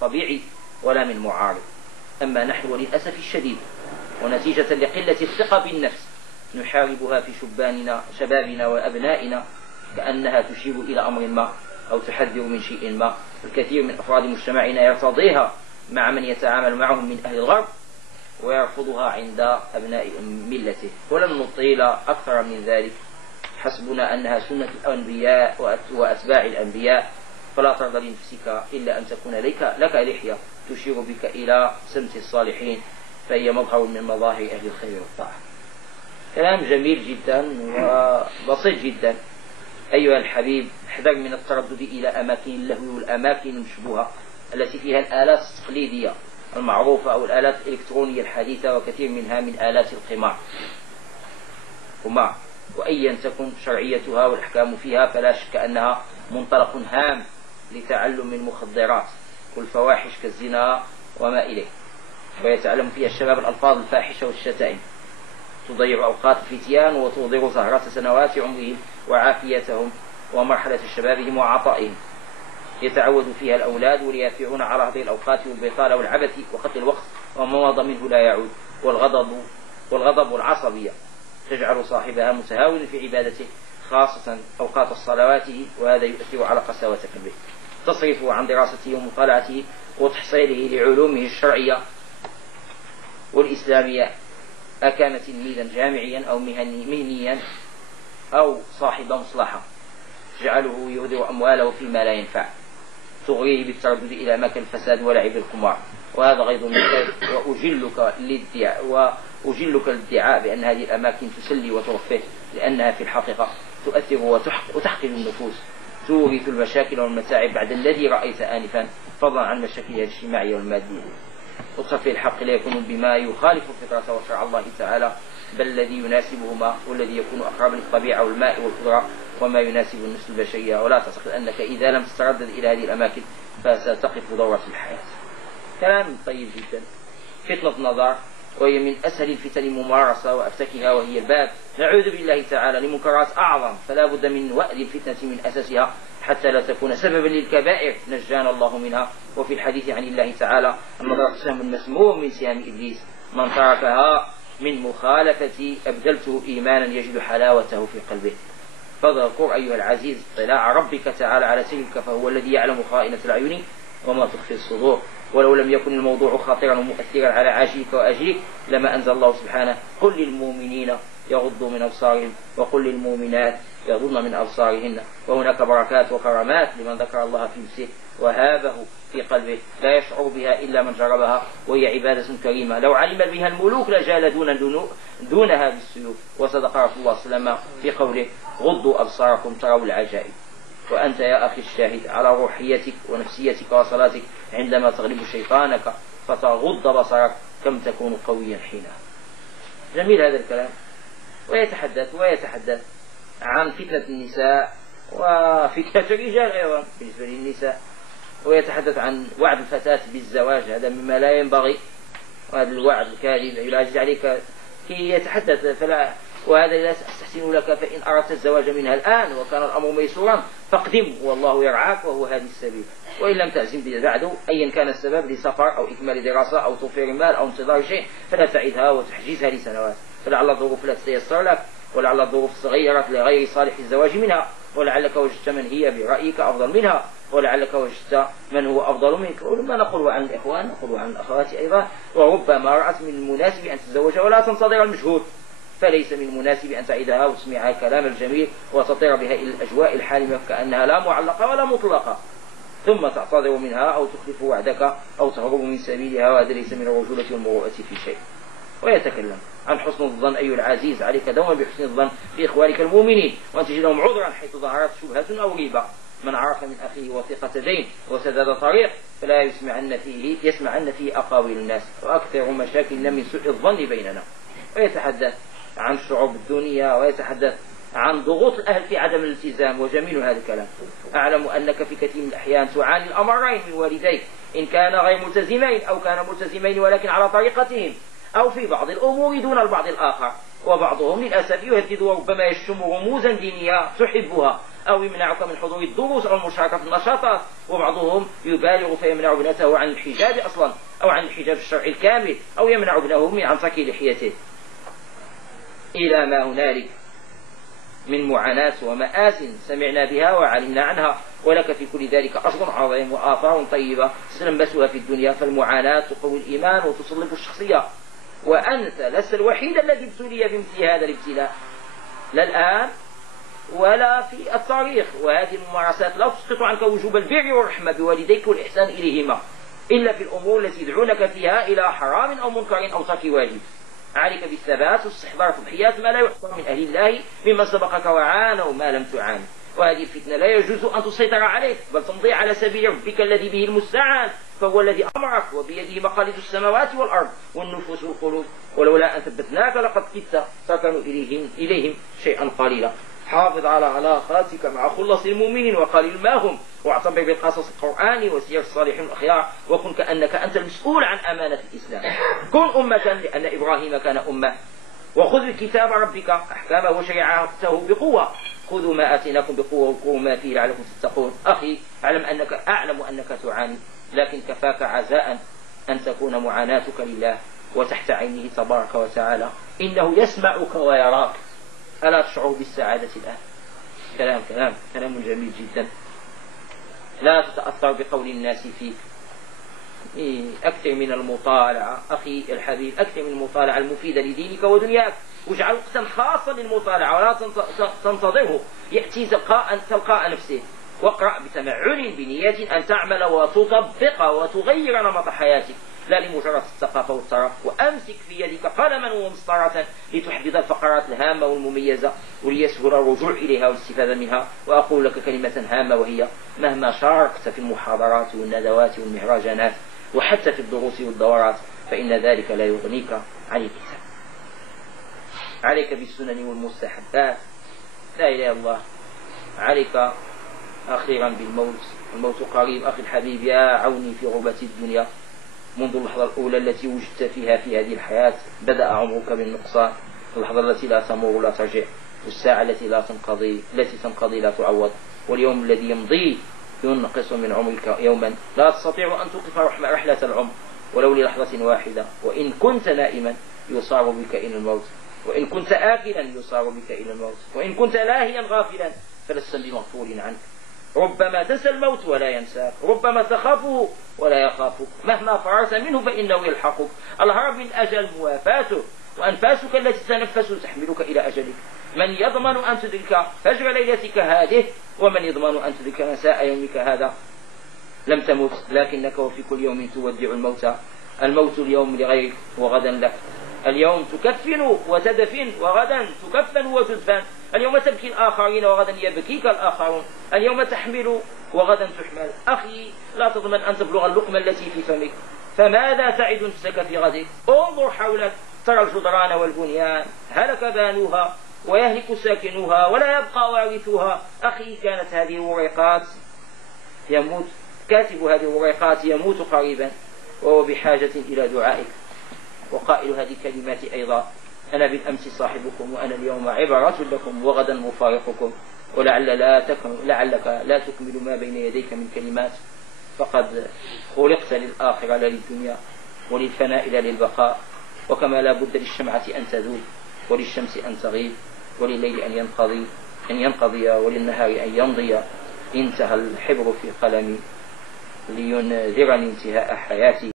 طبيعي ولا من معارض. أما نحن وللأسف الشديد ونتيجة لقلة الثقة بالنفس نحاربها في شبابنا وأبنائنا كأنها تشير إلى أمر ما أو تحذر من شيء ما. الكثير من أفراد مجتمعنا يرتضيها مع من يتعامل معهم من أهل الغرب ويرفضها عند أبناء ملته. ولن نطيل أكثر من ذلك، حسبنا أنها سنة الأنبياء وأتباع الأنبياء، فلا ترضى لنفسك إلا أن تكون لك لحية تشير بك إلى سمت الصالحين، فهي مظهر من مظاهر أهل الخير والطاعة. كلام جميل جدا وبسيط جدا. أيها الحبيب، احذر من التردد إلى أماكن اللهو والأماكن المشبوهة التي فيها الآلات التقليدية المعروفة أو الآلات الإلكترونية الحديثة، وكثير منها من آلات القمار. وأيا تكن شرعيتها والأحكام فيها فلا شك أنها منطلق هام لتعلم المخدرات والفواحش كالزنا وما إليه، ويتعلم فيها الشباب الألفاظ الفاحشة والشتائم تضيع أوقات الفتيان وتضيع زهرة سنوات عمرهم وعافيتهم ومرحلة شبابهم وعطائهم. يتعود فيها الأولاد وليثيرون على هذه الأوقات والبطالة والعبث وقتل الوقت وما مضى منه لا يعود. والغضب والعصبية تجعل صاحبها متهاون في عبادته خاصة أوقات صلواته، وهذا يؤثر على قساوة قلبه. تصرفه عن دراسته ومطالعته وتحصيله لعلومه الشرعية والإسلامية، أكان تلميذا جامعيا أو مهنيا أو صاحب مصلحة، تجعله يهدر أمواله فيما لا ينفع، تغريه بالتردد إلى أماكن الفساد ولعب القمار. وهذا غيظ منك، وأجلك الادعاء بأن هذه الأماكن تسلي وترفه، لأنها في الحقيقة تؤثر وتحقن النفوس، تورث المشاكل والمتاعب بعد الذي رأيت آنفا، فضلا عن مشاكلها الاجتماعية والمادية. وترفيه الحق لا يكون بما يخالف الفطرة وشرع الله تعالى، بل الذي يناسبهما والذي يكون أقرب للطبيعة والماء والخضرة وما يناسب النفس البشرية. ولا تعتقد أنك إذا لم تتردد إلى هذه الأماكن فستقف دورة الحياة. كلام طيب جدا. فتنة النظر، وهي من أسهل الفتن ممارسة وأفتكها، وهي الباب نعوذ بالله تعالى لمنكرات أعظم، فلا بد من وأد الفتنة من أساسها حتى لا تكون سببا للكبائر نجانا الله منها. وفي الحديث عن الله تعالى: النظر سهم مسموم من سهام إبليس، من تركها من مخالفة أبدلته إيمانا يجد حلاوته في قلبه. فاذكر أيها العزيز اطلاع ربك تعالى على سرك، فهو الذي يعلم خائنة الأعين وما تخفي الصدور. ولو لم يكن الموضوع خطيرا ومؤثرا على عاجلك وآجلك لما أنزل الله سبحانه: قل للمؤمنين يغضوا من أبصارهم وقل للمؤمنات يغضن من أبصارهن. وهناك بركات وكرامات لمن ذكر الله في نفسه وهابه في قلبه، لا يشعر بها إلا من جربها، وهي عبادة كريمة لو علم بها الملوك لجالدون دونها بالسيوف. وصدق رسول الله صلى الله عليه وسلم في قوله: غضوا أبصاركم تروا العجائب. وأنت يا أخي الشاهد على روحيتك ونفسيتك وصلاتك عندما تغلب شيطانك فتغض بصرك كم تكون قويا حينها. جميل هذا الكلام. ويتحدث عن فتنة النساء وفتنة الرجال أيضا بالنسبة للنساء، ويتحدث عن وعد الفتاة بالزواج، هذا مما لا ينبغي، وهذا الوعد الكاذب يعزز عليك كي يتحدث. وهذا لا أستحسن لك، فإن أردت الزواج منها الآن وكان الأمر ميسورا فاقدم والله يرعاك وهو هذه السبيل. وإن لم تعزم بعد أيا كان السبب، لسفر أو إكمال دراسة أو توفير مال أو انتظار شيء، فلا تعدها وتحجزها لسنوات، فلعل الظروف لا تتيسر لك، ولعل الظروف تغيرت لغير صالح الزواج منها، ولعلك وجدت من هي برأيك أفضل منها، ولعلك وجدت من هو أفضل منك. ولما نقول عن الإخوان نقول عن الأخوات أيضا. وربما رأت من المناسب أن تتزوج ولا تنتظر المشهود، فليس من المناسب أن تعيدها وتسمعها كلام الجميل وتطير بها إلى الأجواء الحالمة كأنها لا معلقة ولا مطلقة، ثم تعتذر منها أو تخلف وعدك أو تهرب من سبيلها، وهذا ليس من الرجولة والمروءة في شيء. ويتكلم عن حسن الظن. أيها العزيز عليك دوما بحسن الظن في إخوانك المؤمنين، وأن تجد لهم عذرا حيث ظهرت شبهة أو ريبة. من عرف من أخيه وثيقة دين وسداد طريق فلا يسمعن فيه أقاويل الناس، وأكثر مشاكلنا من سوء الظن بيننا. ويتحدث عن شعوب الدنيا، ويتحدث عن ضغوط الأهل في عدم الالتزام، وجميل هذا الكلام. أعلم أنك في كثير من الأحيان تعاني الأمرين من والديك، إن كان غير ملتزمين أو كان ملتزمين ولكن على طريقتهم، أو في بعض الأمور دون البعض الآخر. وبعضهم للأسف يهدد وربما يشتم رموزا دينية تحبها أو يمنعك من حضور الدروس أو المشاركة في النشاطات، وبعضهم يبالغ فيمنع ابنته عن الحجاب أصلا أو عن الحجاب الشرعي الكامل، أو يمنع ابنه عن ترك لحيته، إلى ما هنالك من معاناة ومآس سمعنا بها وعلمنا عنها. ولك في كل ذلك أجر عظيم وآثار طيبة تتلمسها في الدنيا، فالمعاناة تقوي الإيمان وتصلب الشخصية، وأنت لست الوحيد الذي ابتلي بمثل هذا الابتلاء، لا الآن ولا في التاريخ. وهذه الممارسات لا تسقط عنك وجوب البر والرحمة بوالديك والإحسان إليهما، إلا في الأمور التي يدعونك فيها إلى حرام أو منكر أو ترك واجب. عليك بالثبات واستحضار تضحيات ما لا يحصى من أهل الله ممن سبقك وعانوا ما لم تعانوا. وهذه الفتنة لا يجوز أن تسيطر عليك، بل تمضي على سبيل ربك الذي به المستعان، فهو الذي أمرك وبيده مقاليد السماوات والأرض والنفوس والقلوب، ولولا أن ثبتناك لقد كدت تركن إليهم شيئا قليلا. حافظ على علاقاتك مع خلص المؤمنين وقليل ما هم، واعتبر بالقصص القرآني وسير الصالحين الأخيار، وكن كأنك أنت المسؤول عن أمانة الإسلام. كن أمة لأن إبراهيم كان أمة، وخذ الكتاب ربك أحكامه وشريعته بقوة، خذوا ما آتيناكم بقوة واذكروا ما فيه لعلكم تتقون. أخي أعلم أنك تعاني، لكن كفاك عزاء أن تكون معاناتك لله وتحت عينه تبارك وتعالى، إنه يسمعك ويراك. ألا تشعر بالسعادة الآن؟ كلام جميل جدا. لا تتأثر بقول الناس فيك، أكثر من المطالعة أخي الحبيب، أكثر من المطالعة المفيدة لدينك ودنياك، واجعل وقتا خاصا للمطالعة ولا تنتظره يأتي تلقاء نفسه. واقرأ بتمعن بنية أن تعمل وتطبق وتغير نمط حياتك، لا لمجرد الثقافة والترف. وأمسك في يدك قلما ومسطرة لتحدد الفقرات الهامة والمميزة وليسهل الرجوع إليها والاستفادة منها. وأقول لك كلمة هامة، وهي مهما شاركت في المحاضرات والندوات والمهرجانات وحتى في الدروس والدورات فإن ذلك لا يغنيك عن الكتاب. عليك بالسنن والمستحبات، لا إله إلا الله. عليك أخيرا بالموت، الموت قريب أخي الحبيب. يا عوني في غربة الدنيا، منذ اللحظة الأولى التي وجدت فيها في هذه الحياة بدأ عمرك بالنقصان، اللحظة التي لا تمر ولا ترجع، والساعة التي تنقضي لا تعوض، واليوم الذي يمضي ينقص من عمرك يوما لا تستطيع أن توقف رحلة العمر ولو للحظة واحدة. وإن كنت نائما يصار بك إلى الموت، وإن كنت آكلا يصار بك إلى الموت، وإن كنت لاهيا غافلا فلست بمغفور عنك. ربما تنسى الموت ولا ينساك، ربما تخافه ولا يخافك، مهما فررت منه فإنه يلحقك. الهرب من أجل موافاته، وأنفاسك التي تتنفس تحملك إلى أجلك. من يضمن أن تدرك فجر ليلتك هذه، ومن يضمن أن تدرك مساء يومك هذا؟ لم تمت، لكنك وفي كل يوم تودع الموت. الموت اليوم لغيرك وغدا لك. اليوم تكفن وتدفن وغدا تكفن وتدفن. اليوم تبكي الآخرين وغدا يبكيك الآخرون. اليوم تحمل وغدا تحمل. أخي لا تضمن أن تبلغ اللقمة التي في فمك، فماذا تعد نفسك في غدك؟ انظر حولك، ترى الجدران والبنيان هلك بانوها ويهلك ساكنوها ولا يبقى وارثوها. أخي كانت هذه الوريقات يموت كاتب هذه الوريقات يموت قريبا وهو بحاجة إلى دعائك. وقائل هذه الكلمات أيضا: أنا بالأمس صاحبكم وأنا اليوم عبرة لكم وغدا مفارقكم، لعلك لا تكمل ما بين يديك من كلمات، فقد خلقت للآخرة لا للدنيا، وللفناء لا للبقاء. وكما لا بد للشمعة أن تذوب وللشمس أن تغيب ولليل أن ينقضي وللنهار أن يمضي، انتهى الحبر في قلمي لينذرني انتهاء حياتي.